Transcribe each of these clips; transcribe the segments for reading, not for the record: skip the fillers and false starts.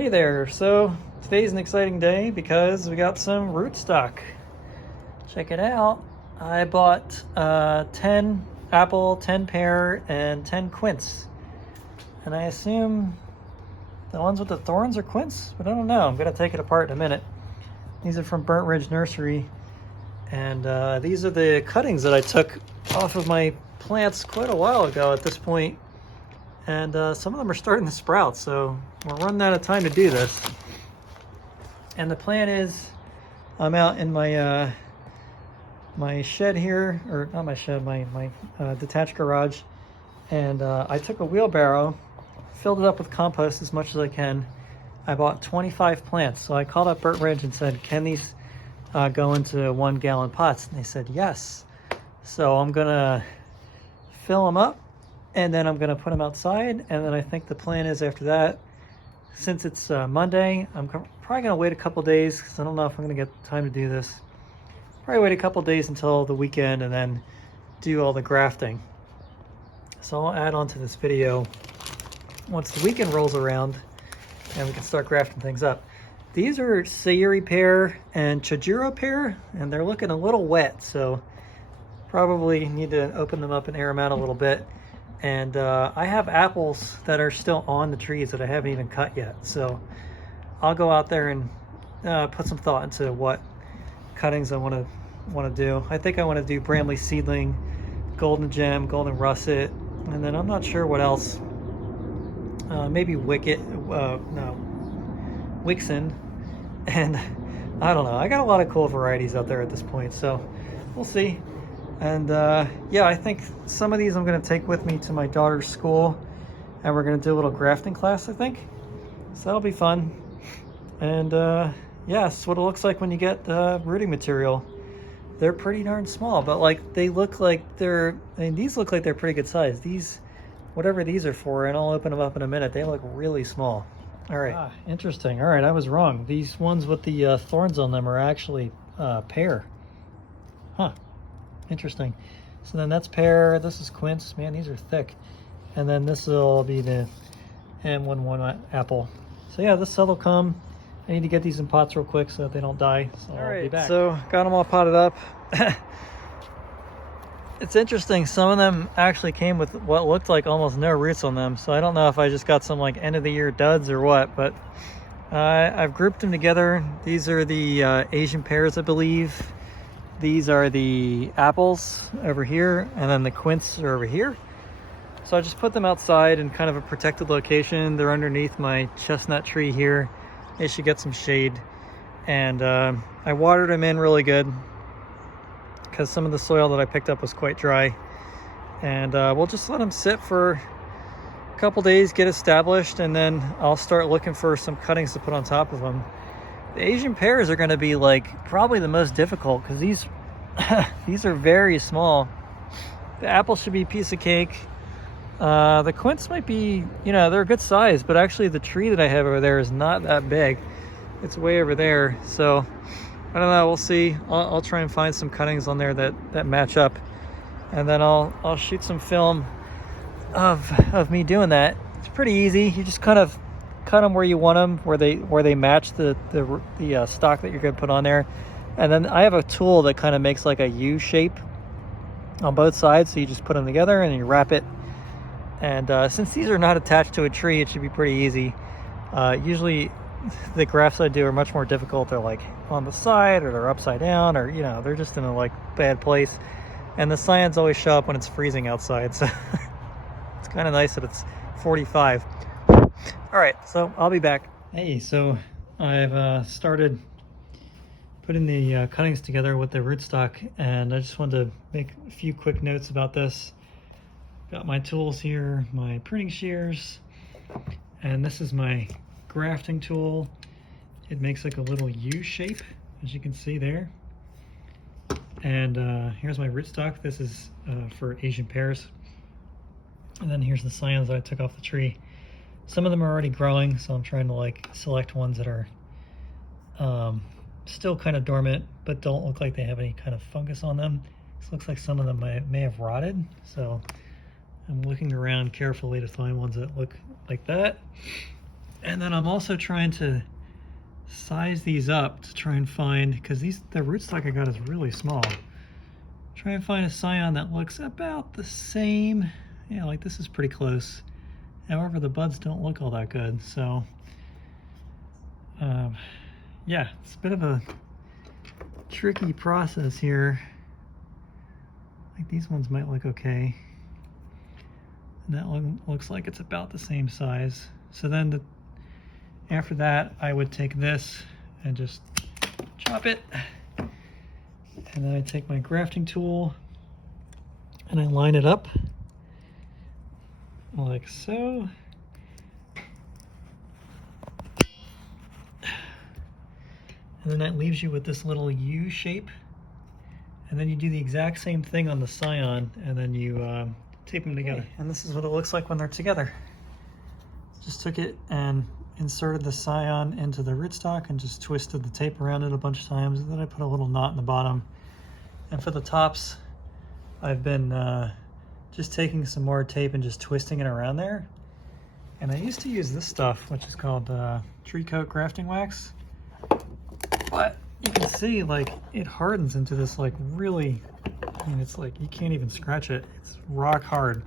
Hey there, so today's an exciting day because we got some rootstock. Check it out. I bought 10 apple, 10 pear, and 10 quince. And I assume the ones with the thorns are quince, but I don't know. I'm gonna take it apart in a minute. These are from Burnt Ridge Nursery. And these are the cuttings that I took off of my plants quite a while ago at this point. And some of them are starting to sprout, so we're running out of time to do this. And the plan is, I'm out in my my shed here, or not my shed, my detached garage, and I took a wheelbarrow, filled it up with compost as much as I can. I bought 25 plants, so I called up Burnt Ridge and said, can these go into 1-gallon pots? And they said yes. So I'm gonna fill them up, and then I'm gonna put them outside, and then I think the plan is after that, since it's Monday, I'm probably gonna wait a couple days because I don't know if I'm gonna get time to do this. Probably wait a couple days until the weekend and then do all the grafting. So I'll add on to this video once the weekend rolls around and we can start grafting things up. These are Seuri pear and Chojuro pear, and they're looking a little wet, so probably need to open them up and air them out a little bit. And I have apples that are still on the trees that I haven't even cut yet, so I'll go out there and put some thought into what cuttings I want to do. I think I want to do Bramley seedling, golden gem, golden russet, and then I'm not sure what else. Maybe Wixen, and I don't know. I got a lot of cool varieties out there at this point, so we'll see. And yeah, I think some of these I'm going to take with me to my daughter's school, and we're going to do a little grafting class, I think. So that'll be fun. And yeah, it's what it looks like when you get rooting material. They're pretty darn small, but like they look like they're, I mean, these look like they're pretty good size. These, whatever these are for, and I'll open them up in a minute, they look really small. All right, interesting. All right, I was wrong. These ones with the thorns on them are actually pear. Huh. Interesting. So then that's pear, this is quince. Man, these are thick. And then this will be the M11 apple. So yeah, this set will come. I need to get these in pots real quick so that they don't die. So I'll be back. So got them all potted up. It's interesting, some of them actually came with what looked like almost no roots on them. So I don't know if I just got some like end of the year duds or what, but I've grouped them together. These are the Asian pears, I believe. These are the apples over here, and then the quince are over here. So I just put them outside in kind of a protected location. They're underneath my chestnut tree here. They should get some shade. And I watered them in really good because some of the soil that I picked up was quite dry. And we'll just let them sit for a couple days, get established, and then I'll start looking for some cuttings to put on top of them. The Asian pears are going to be like probably the most difficult because these these are very small. The apple should be a piece of cake. The quince might be, you know, they're a good size, but actually the tree that I have over there is not that big. It's way over there, so I don't know. We'll see. I'll try and find some cuttings on there that match up, and then I'll shoot some film of me doing that. It's pretty easy. You just kind of cut them where you want them, where they match the stock that you're going to put on there. And then I have a tool that kind of makes like a U shape on both sides, so you just put them together and you wrap it. And since these are not attached to a tree, it should be pretty easy. Usually the grafts I do are much more difficult. They're like on the side, or they're upside down, or you know, they're just in a like bad place. And the scions always show up when it's freezing outside, so it's kind of nice that it's 45. All right, so I'll be back. Hey, so I've started putting the cuttings together with the rootstock, and I just wanted to make a few quick notes about this. Got my tools here, my pruning shears, and this is my grafting tool. It makes like a little U shape, as you can see there. And here's my rootstock. This is for Asian pears. And then here's the scions that I took off the tree. Some of them are already growing, so I'm trying to like select ones that are still kind of dormant, but don't look like they have any kind of fungus on them. This looks like some of them may have rotted, so I'm looking around carefully to find ones that look like that. And then I'm also trying to size these up to try and find, because the rootstock I got is really small. Try and find a scion that looks about the same. Yeah, like this is pretty close. However, the buds don't look all that good. So, yeah, it's a bit of a tricky process here. Like these ones might look okay. And that one looks like it's about the same size. So then after that, I would take this and just chop it. And then I take my grafting tool and I line it up like so. And then that leaves you with this little U shape. And then you do the exact same thing on the scion, and then you tape them together. And this is what it looks like when they're together. Just took it and inserted the scion into the rootstock and just twisted the tape around it a bunch of times. And then I put a little knot in the bottom. And for the tops, I've been just taking some more tape and just twisting it around there. And I used to use this stuff, which is called tree coat grafting wax. But you can see, like, it hardens into this, like, really, I mean, it's like you can't even scratch it. It's rock hard.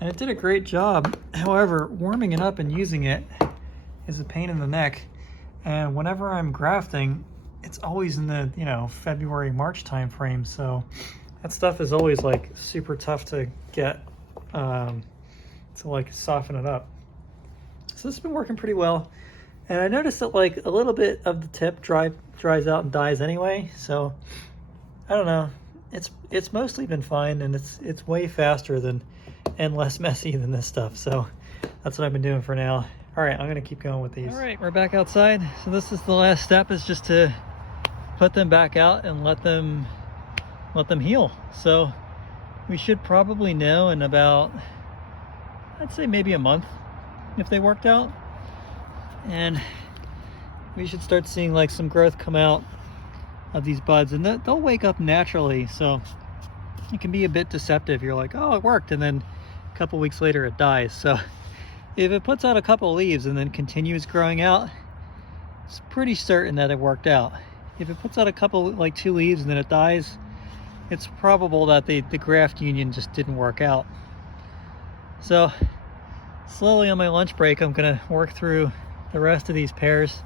And it did a great job. However, warming it up and using it is a pain in the neck. And whenever I'm grafting, it's always in the, you know, February, March time frame. So that stuff is always, like, super tough to get to, like, soften it up. So this has been working pretty well. And I noticed that, like, a little bit of the tip dries out and dies anyway. So I don't know. It's mostly been fine, and it's way faster than and less messy than this stuff. So that's what I've been doing for now. All right, I'm gonna keep going with these. All right, we're back outside. So this is the last step, is just to put them back out and let them heal. So we should probably know in about, I'd say maybe a month, if they worked out. And we should start seeing, like, some growth come out of these buds, and they'll wake up naturally. So it can be a bit deceptive. You're like, oh, it worked, and then a couple weeks later it dies. So if it puts out a couple of leaves and then continues growing out, it's pretty certain that it worked out. If it puts out a couple, like 2 leaves, and then it dies, it's probable that the graft union just didn't work out. So slowly on my lunch break, I'm gonna work through the rest of these pears.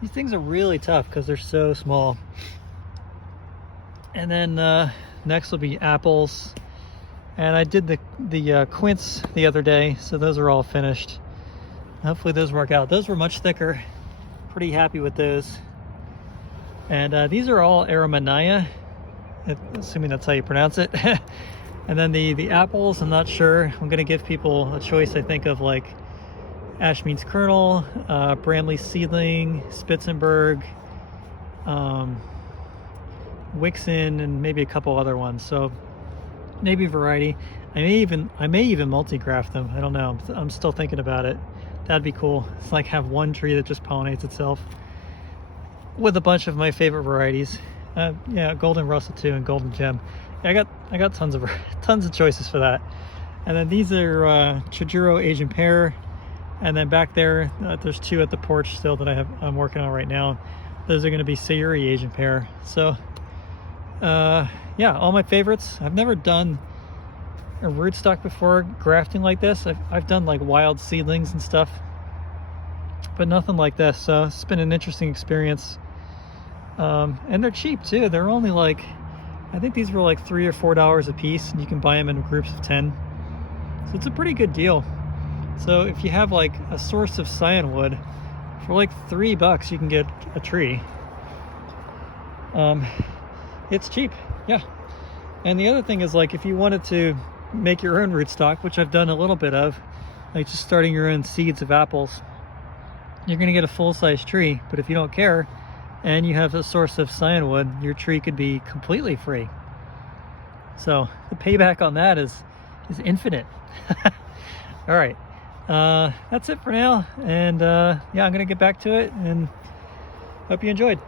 These things are really tough because they're so small. And then next will be apples. And I did the quince the other day, so those are all finished. Hopefully those work out. Those were much thicker. Pretty happy with those. And these are all aromatnaya, assuming that's how you pronounce it. And then the apples, I'm not sure. I'm gonna give people a choice, I think, of like Ashmead's kernel, Bramley seedling, Spitzenberg, Wixen, and maybe a couple other ones. So maybe variety. I may even multi-graft them. I don't know. I'm still thinking about it. That'd be cool. It's like have one tree that just pollinates itself with a bunch of my favorite varieties. Yeah, golden Russell too, and golden gem. I got tons of choices for that. And then these are Chojuro Asian pear. And then back there, there's 2 at the porch still that I'm working on right now. Those are going to be Seuri Asian pear. So, yeah, all my favorites. I've never done a rootstock before grafting like this. I've done like wild seedlings and stuff, but nothing like this. So it's been an interesting experience. And they're cheap too. They're only like, I think these were like $3 or $4 a piece, and you can buy them in groups of 10. So it's a pretty good deal. So if you have like a source of scion wood, for like $3 you can get a tree. It's cheap, yeah. And the other thing is, like, if you wanted to make your own rootstock, which I've done a little bit of, like just starting your own seeds of apples, you're gonna get a full-size tree. But if you don't care and you have a source of scion wood, your tree could be completely free. So the payback on that is infinite. All right. That's it for now, and yeah, I'm gonna get back to it, and hope you enjoyed.